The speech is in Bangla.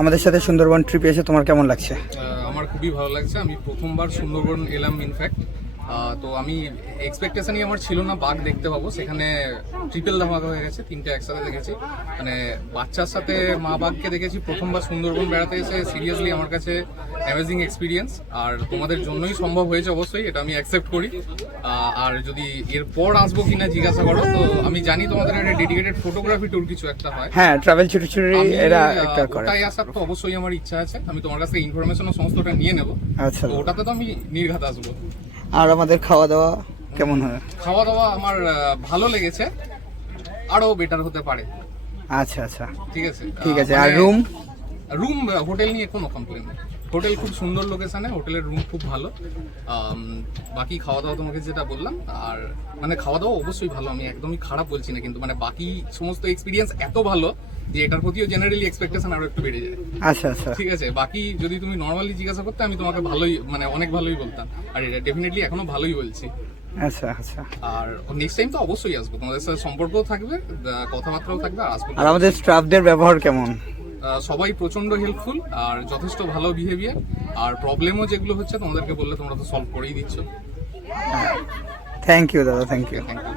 আমাদের সাথে সুন্দরবন ট্রিপে এসে তোমার কেমন লাগছে? আমার খুবই ভালো লাগছে। আমি প্রথমবার সুন্দরবন এলাম ইনফ্যাক্ট। তো আমি এক্সপেকটেশনই আমার ছিল না বাঘ দেখতে পাবো, সেখানে ট্রিপল ধামাকা হয়ে গেছে, তিনটে একসাথে দেখেছি। মানে বাচ্চার সাথে মা বাঘকে দেখেছি প্রথমবার সুন্দরবন বেড়াতে এসে। সিরিয়াসলি আমার কাছে অ্যামেজিং এক্সপিরিয়েন্স, আর তোমাদের জন্যই সম্ভব হয়েছে অবশ্যই, এটা আমি অ্যাকসেপ্ট করি। আর যদি এরপর আসবো কিনা জিজ্ঞাসা করো, তো আমি জানি তোমাদের একটা ডেডিকেটেড ফটোগ্রাফি ট্যুর কিছু একটা হয়। হ্যাঁ, ট্রাভেল ছুটি এরা একটা করে। ওটাই আসার তো অবশ্যই আমার ইচ্ছা আছে। আমি তোমার কাছ থেকে ইনফরমেশন সমস্তটা নিয়ে নেবো। আচ্ছা, তো ওটাতে তো আমি নির্ঘাত আসবো। আর আমাদের খাওয়া দাওয়া কেমন হয়? খাওয়া দাওয়া আমার ভালো লেগেছে, আরো বেটার হতে পারে। আচ্ছা আচ্ছা, ঠিক আছে ঠিক আছে। আর রুম হোটেল নিয়ে কোনো কমপ্লেন নেই। হোটেল খুব সুন্দর লোকেশনে, হোটেলের রুম খুব ভালো। বাকি খাওয়া দাওয়া তোমাকে যেটা বললাম, আর মানে খাওয়া দাওয়া অবশ্যই ভালো, আমি একদমই খারাপ বলছি না, কিন্তু মানে বাকি সমস্ত এক্সপিরিয়েন্স এত ভালো যে এটার প্রতিও জেনারেলি এক্সপেকটেশন আরো একটু বেড়ে যায়। আচ্ছা আচ্ছা, ঠিক আছে, বাকি যদি তুমি নর্মালি জিজ্ঞাসা করতে আমি তোমাকে ভালোই, মানে অনেক ভালোই বলতাম, আর এটা ডেফিনেটলি এখনো ভালোই বলছি। আচ্ছা আচ্ছা। আর নেক্সট টাইম তো অবশ্যই আসবো, তোমাদের সাথে সম্পর্কও থাকবে, কথাবার্তাও থাকবে, আর আসবো। আর আমাদের স্টাফদের ব্যবহার কেমন? সবাই প্রচন্ড হেল্পফুল আর যথেষ্ট ভালো বিহেভিয়ার। আর প্রবলেমও যেগুলো হচ্ছে তোমাদেরকে বললে তোমরা তো সলভ করেই দিচ্ছ। থ্যাংক ইউ দাদা, থ্যাংক ইউ। Thank you.